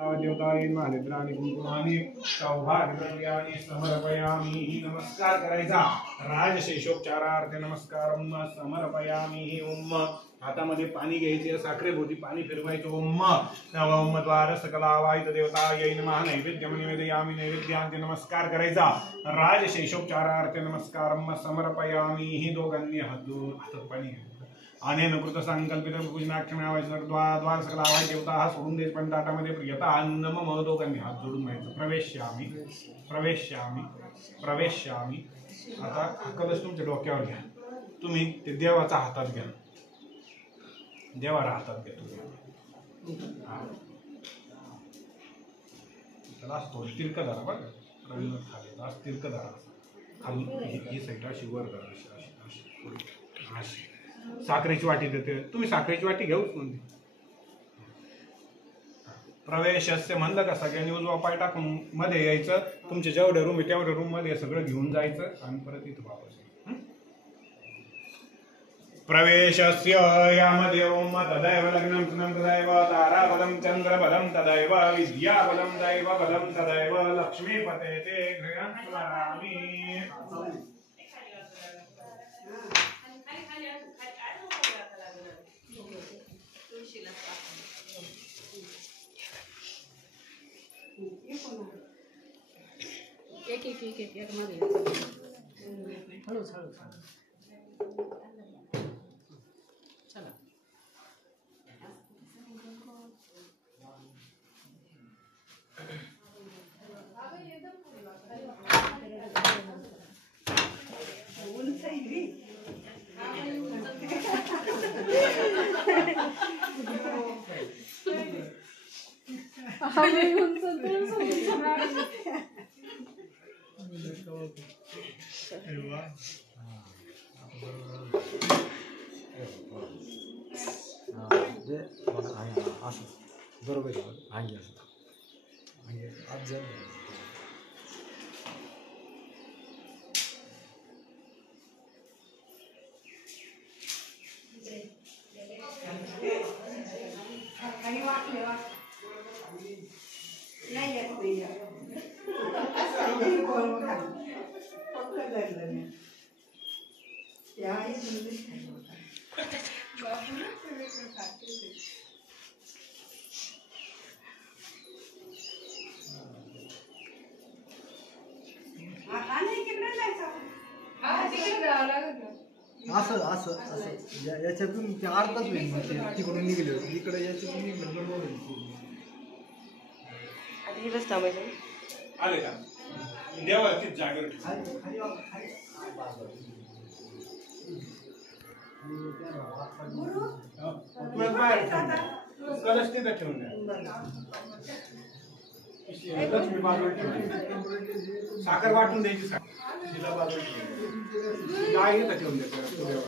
देवताय महादेवरानी कुंकुमानी सौभाग्यद्रव्यानी समर्पयामी. नमस्कार करायचा. राजशेषोपचारार्थ नमस्कार समर्पयामी. ओम. हातामध्ये पाणी घ्यायचे, साखरेभोवती पाणी फिरवायचं. ओम ओम द्वार सकलावायत देवताय नमः. नैवेद्यम निवेदयामी. नैवेद्यांचे नमस्कार करायचा. राजशेषोपचारार्थ नमस्कार समर्पयामी. ही दोघांनी हातात पाणी अनेन कृत संकल्पित पूजनाक्षणावायचं. द्वार सकल आवाज देवता हा सोडून द्यायचं. पण ताटामध्ये प्रियता अन्न मग दोघांनी हात जोडून घ्यायचं. प्रवेश्यामी प्रवेश्यामी प्रवेश्यामी. आता कलश तुमच्या डोक्यावर घ्या. तुम्ही ते देवाचा हातात घ्या. देवाला हातात घ्या तुम्ही. त्याला थोडी तिरक धरा बरं. रवींद्र खाली आज तिरक धरा. खाली ही साईड अशी वर धरा. अशी साखरेची वाटी देते. तुम्ही साखरेची वाटी घेऊच म्हणते. प्रवेशस्य म्हणलं का सगळ्यांनी उजवा पाय टाकून मध्ये यायचं. तुमच्या जेवढ्या रूम आहे तेवढ्या रूम मध्ये सगळं घेऊन जायचं आणि परत इथं वापस. प्रवेशस्य यामध्ये ओम तदैव लग्नं तदैव ताराबलं चंद्रबलं तदैव विद्याबलं दैवबलं तदैव लक्ष्मीपते ते गृहं स्मरामि. एक मध्ये हळू चला. बरोबर आहे. आज असं असं असं याच्यातून ते अर्धच होईल. मग ते तिकडून निघले होते इकडे याच्यातून निघलं बरोबर होईल. आले का देवाची जागर कलश तिथं ठेवून द्या. लक्ष्मी बाजूला ठेवून साखर वाटून द्यायची. तिला बाजूला ठेवून द्या. ठेवून द्या.